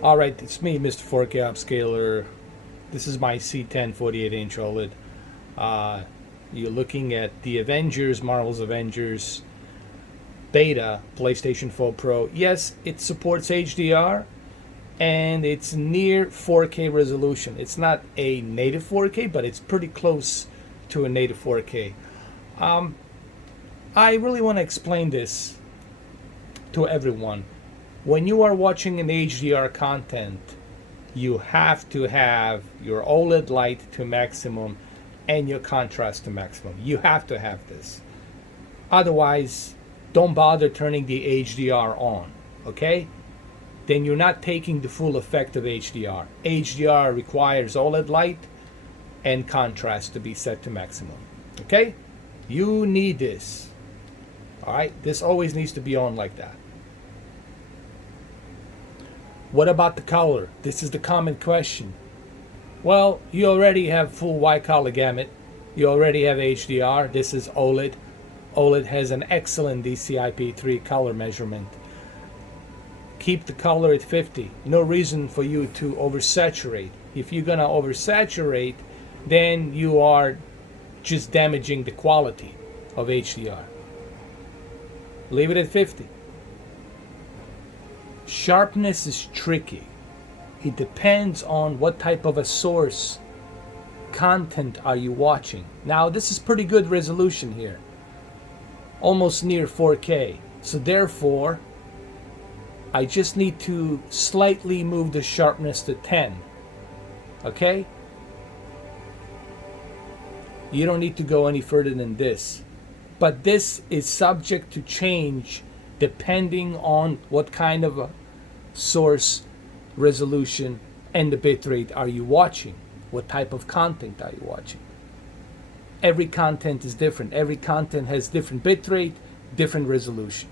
All right, it's me, Mr. 4K Upscaler. This is my C10 48-inch OLED. You're looking at the Marvel's Avengers beta PlayStation 4 Pro. Yes, it supports HDR and it's near 4K resolution. It's not a native 4K, but it's pretty close to a native 4K. I really want to explain this to everyone. When you are watching an HDR content, you have to have your OLED light to maximum and your contrast to maximum. You have to have this. Otherwise, don't bother turning the HDR on, okay? Then you're not taking the full effect of HDR. HDR requires OLED light and contrast to be set to maximum, okay? You need this, all right? This always needs to be on like that. What about the color? This is the common question. Well, you already have full white color gamut. You already have HDR. This is OLED. OLED has an excellent DCI-P3 color measurement. Keep the color at 50. No reason for you to oversaturate. If you're gonna oversaturate, then you are just damaging the quality of HDR. Leave it at 50. Sharpness is tricky. It depends on what type of a source content are you watching. Now this is pretty good resolution here, almost near 4K, so therefore I just need to slightly move the sharpness to 10. Okay, you don't need to go any further than this, but this is subject to change depending on what kind of a source, resolution, and the bitrate are you watching. What type of content are you watching? Every content is different. Every content has different bitrate, different resolution.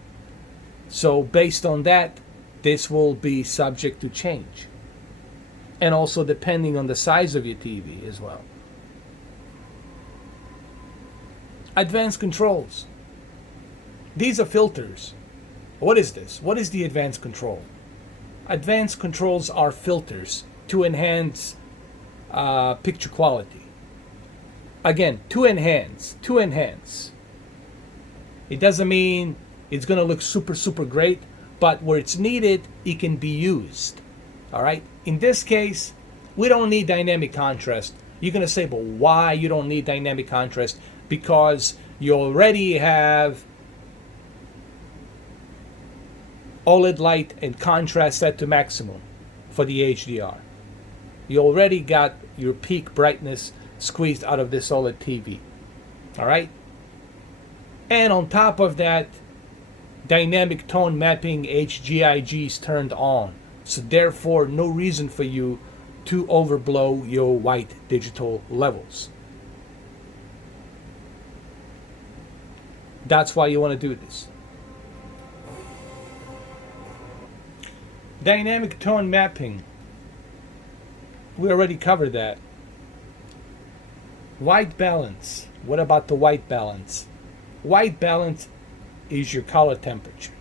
So based on that, this will be subject to change. And also depending on the size of your TV as well. Advanced controls. These are filters. What is this? What is the advanced control? Advanced controls are filters to enhance picture quality. Again, to enhance. It doesn't mean it's going to look super great, but where it's needed, it can be used. All right? In this case, we don't need dynamic contrast. You're going to say, but why you don't need dynamic contrast? Because you already have OLED light and contrast set to maximum for the HDR. You already got your peak brightness squeezed out of this OLED TV. All right? And on top of that, dynamic tone mapping HGIG is turned on. So therefore, no reason for you to overblow your white digital levels. That's why you want to do this. Dynamic tone mapping. We already covered that. White balance. What about the white balance? White balance is your color temperature.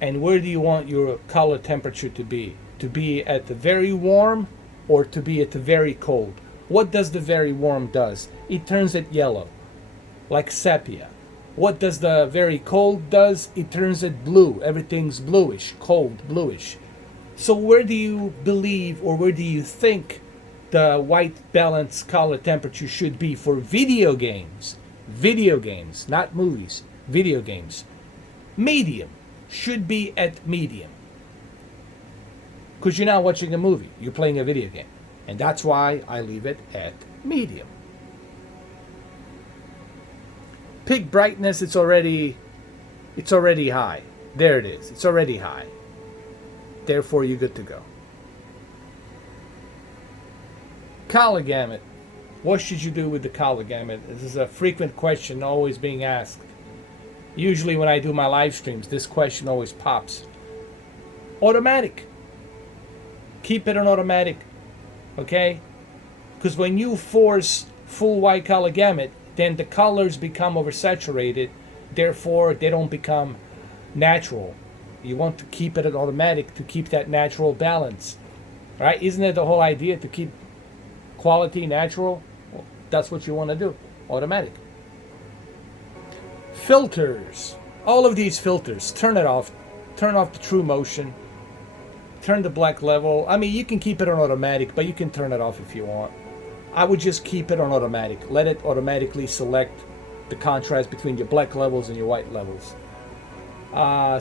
And where do you want your color temperature to be? To be at the very warm or to be at the very cold? What does the very warm does? It turns it yellow, like sepia. What does the very cold does? It turns it blue. Everything's bluish, cold, bluish. So where do you believe or where do you think the white balance color temperature should be for video games? Video games, not movies. Video games. Medium. Should be at medium. Because you're not watching a movie. You're playing a video game. And that's why I leave it at medium. Peak brightness, it's already high. There it is. It's already high. Therefore, you're good to go. Color gamut. What should you do with the color gamut? This is a frequent question always being asked. Usually when I do my live streams, this question always pops. Automatic. Keep it on automatic. Okay? Because when you force full white color gamut, then the colors become oversaturated. Therefore, they don't become natural. You want to keep it at automatic to keep that natural balance, right? Isn't it the whole idea to keep quality natural? Well, that's what you want to do, automatic. Filters, all of these filters, turn it off. Turn off the true motion. Turn the black level. I mean, you can keep it on automatic, but you can turn it off if you want. I would just keep it on automatic. Let it automatically select the contrast between your black levels and your white levels.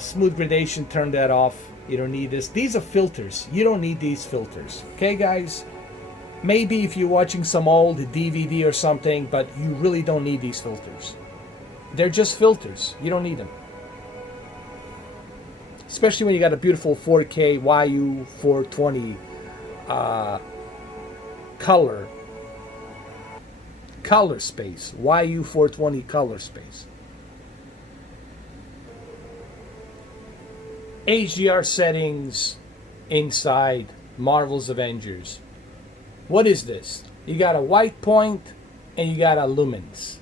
Smooth gradation, turn that off. You don't need this. These are filters. You don't need these filters. Okay, guys? Maybe if you're watching some old DVD or something, but you really don't need these filters. They're just filters. You don't need them. Especially when you got a beautiful 4K YU420 color space. YU420 color space. HDR settings inside Marvel's Avengers. What is this? You got a white point and you got a lumens.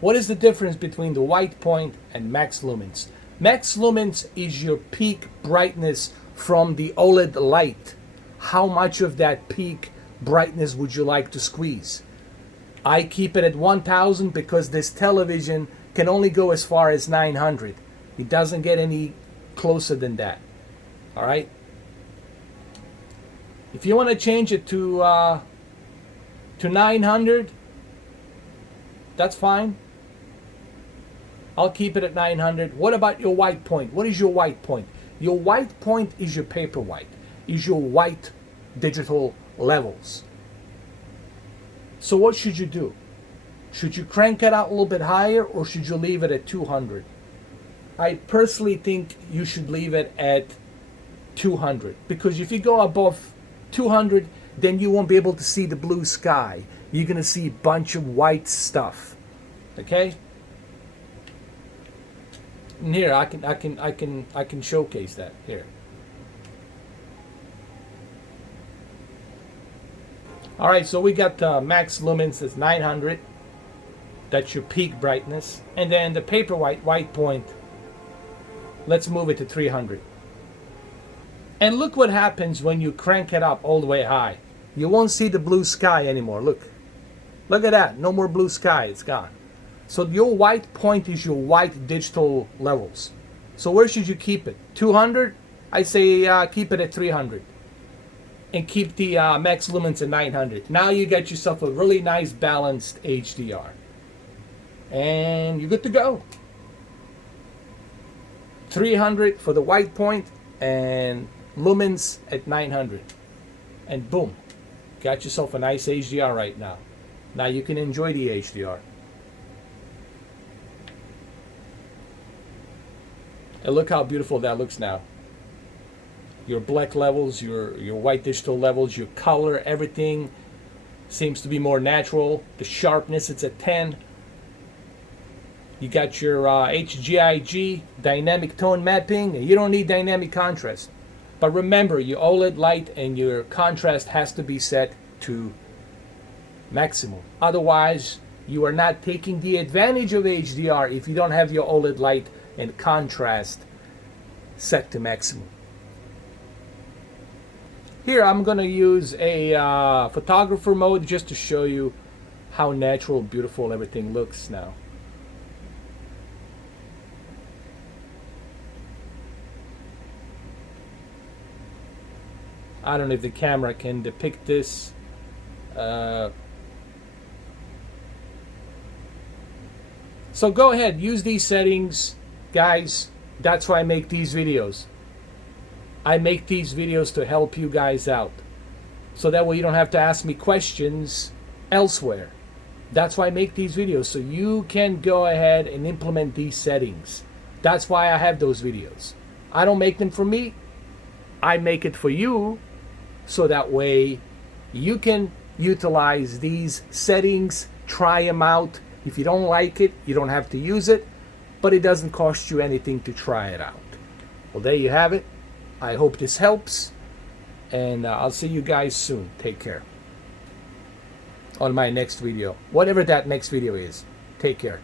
What is the difference between the white point and max lumens? Max lumens is your peak brightness from the OLED light. How much of that peak brightness would you like to squeeze? I keep it at 1000 because this television can only go as far as 900. It doesn't get any closer than that. All right. If you want to change it to 900, that's fine. I'll keep it at 900. What about your white point? What is your white point? Your white point is your paper white, is your white digital levels. So what should you do? Should you crank it out a little bit higher or should you leave it at 200? I personally think you should leave it at 200 because if you go above 200, then you won't be able to see the blue sky. You're going to see a bunch of white stuff. Okay? And here I can showcase that here. All right, so we got max lumens is 900. That's your peak brightness, and then the paper white point. Let's move it to 300. And look what happens when you crank it up all the way high. You won't see the blue sky anymore. Look at that. No more blue sky. It's gone. So your white point is your white digital levels. So where should you keep it? 200? I say keep it at 300. And keep the max lumens at 900. Now you got yourself a really nice balanced HDR. And you're good to go. 300 for the white point and lumens at 900. And boom. Got yourself a nice HDR right now. Now you can enjoy the HDR. And look how beautiful that looks now. Your black levels, your white digital levels, your color, everything seems to be more natural. The sharpness, it's at 10. You got your HGIG, dynamic tone mapping. You don't need dynamic contrast. But remember, your OLED light and your contrast has to be set to maximum. Otherwise, you are not taking the advantage of HDR if you don't have your OLED light and contrast set to maximum. Here I'm going to use a photographer mode just to show you how natural, beautiful everything looks now. I don't know if the camera can depict this. So go ahead, use these settings, guys. That's why I make these videos. I make these videos to help you guys out. So that way you don't have to ask me questions elsewhere. That's why I make these videos, so you can go ahead and implement these settings. That's why I have those videos. I don't make them for me. I make it for you, so that way you can utilize these settings, try them out. If you don't like it, you don't have to use it, but it doesn't cost you anything to try it out. Well, there you have it. I hope this helps, and I'll see you guys soon. Take care. On my next video, whatever that next video is. Take care.